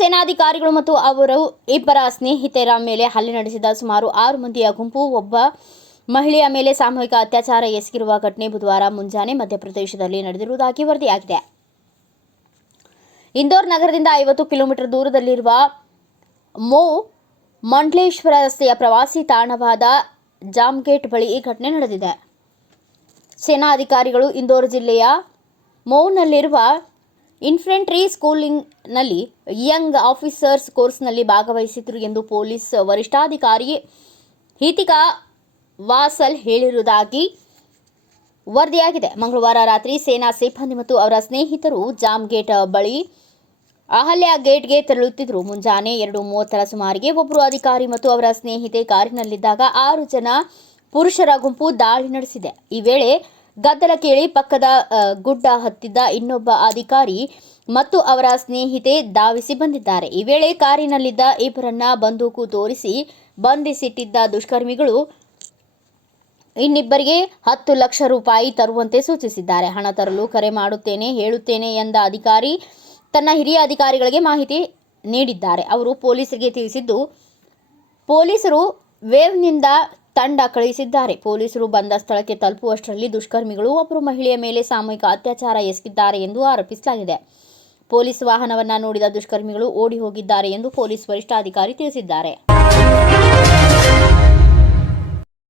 ಸೇನಾಧಿಕಾರಿಗಳು ಮತ್ತು ಅವರು ಇಬ್ಬರ ಸ್ನೇಹಿತರ ಮೇಲೆ ಹಲ್ಲೆ ನಡೆಸಿದ ಸುಮಾರು ಆರು ಮಂದಿಯ ಗುಂಪು, ಒಬ್ಬ ಮಹಿಳೆಯ ಮೇಲೆ ಸಾಮೂಹಿಕ ಅತ್ಯಾಚಾರ ಎಸಗಿರುವ ಘಟನೆ ಬುಧವಾರ ಮುಂಜಾನೆ ಮಧ್ಯಪ್ರದೇಶದಲ್ಲಿ ನಡೆದಿರುವುದಾಗಿ ವರದಿಯಾಗಿದೆ. ಇಂದೋರ್ ನಗರದಿಂದ ಐವತ್ತು ಕಿಲೋಮೀಟರ್ ದೂರದಲ್ಲಿರುವ ಮೋ ಮಂಡ್ಲೇಶ್ವರ ರಸ್ತೆಯ ಪ್ರವಾಸಿ ತಾಣವಾದ ಜಾಮ್ಗೇಟ್ ಬಳಿ ಈ ಘಟನೆ ನಡೆದಿದೆ. ಸೇನಾ ಅಧಿಕಾರಿಗಳು ಇಂದೋರ್ ಜಿಲ್ಲೆಯ ಮೌನಲ್ಲಿರುವ ಇನ್ಫೆಂಟ್ರಿ ಸ್ಕೂಲಿಂಗ್ನಲ್ಲಿ ಯಂಗ್ ಆಫೀಸರ್ಸ್ ಕೋರ್ಸ್ನಲ್ಲಿ ಭಾಗವಹಿಸಿದ್ರು ಎಂದು ಪೊಲೀಸ್ ವರಿಷ್ಠಾಧಿಕಾರಿ ಹಿತಿಕಾ ವಾಸಲ್ ಹೇಳಿರುವುದಾಗಿ ವರದಿಯಾಗಿದೆ. ಮಂಗಳವಾರ ರಾತ್ರಿ ಸೇನಾ ಸಿಬ್ಬಂದಿ ಮತ್ತು ಅವರ ಸ್ನೇಹಿತರು ಜಾಮ್ ಗೇಟ್ ಬಳಿ ಅಹಲ್ಯ ಗೇಟ್ಗೆ ತೆರಳುತ್ತಿದ್ದರು. ಮುಂಜಾನೆ ಎರಡು ಮೂವತ್ತರ ಸುಮಾರಿಗೆ ಒಬ್ಬರು ಅಧಿಕಾರಿ ಮತ್ತು ಅವರ ಸ್ನೇಹಿತೆ ಕಾರಿನಲ್ಲಿದ್ದಾಗ ಆರು ಜನ ಪುರುಷರ ಗುಂಪು ದಾಳಿ ನಡೆಸಿದೆ. ಈ ವೇಳೆ ಗದ್ದಲ ಕೇಳಿ ಪಕ್ಕದ ಗುಡ್ಡ ಹತ್ತಿದ್ದ ಇನ್ನೊಬ್ಬ ಅಧಿಕಾರಿ ಮತ್ತು ಅವರ ಸ್ನೇಹಿತೆ ಧಾವಿಸಿ ಬಂದಿದ್ದಾರೆ. ಈ ವೇಳೆ ಕಾರಿನಲ್ಲಿದ್ದ ಇಬ್ಬರನ್ನ ಬಂದೂಕು ತೋರಿಸಿ ಬಂಧಿಸಿಟ್ಟಿದ್ದ ದುಷ್ಕರ್ಮಿಗಳು ಇನ್ನಿಬ್ಬರಿಗೆ ಹತ್ತು ಲಕ್ಷ ರೂಪಾಯಿ ತರುವಂತೆ ಸೂಚಿಸಿದ್ದಾರೆ. ಹಣ ತರಲು ಕರೆ ಮಾಡುತ್ತೇನೆ, ಹೇಳುತ್ತೇನೆ ಎಂದ ಅಧಿಕಾರಿ ತನ್ನ ಹಿರಿಯ ಅಧಿಕಾರಿಗಳಿಗೆ ಮಾಹಿತಿ ನೀಡಿದ್ದಾರೆ. ಅವರು ಪೊಲೀಸರಿಗೆ ತಿಳಿಸಿದ್ದು, ಪೊಲೀಸರು ವೇವ್ನಿಂದ ತಂಡ ಕಳುಹಿಸಿದ್ದಾರೆ. ಪೊಲೀಸರು ಬಂದ ಸ್ಥಳಕ್ಕೆ ತಲುಪುವಷ್ಟರಲ್ಲಿ ದುಷ್ಕರ್ಮಿಗಳು ಒಬ್ಬರು ಮಹಿಳೆಯ ಮೇಲೆ ಸಾಮೂಹಿಕ ಅತ್ಯಾಚಾರ ಎಸಗಿದ್ದಾರೆ ಎಂದು ಆರೋಪಿಸಲಾಗಿದೆ. ಪೊಲೀಸ್ ವಾಹನವನ್ನ ನೋಡಿದ ದುಷ್ಕರ್ಮಿಗಳು ಓಡಿ ಹೋಗಿದ್ದಾರೆ ಎಂದು ಪೊಲೀಸ್ ವರಿಷ್ಠಾಧಿಕಾರಿ ತಿಳಿಸಿದ್ದಾರೆ.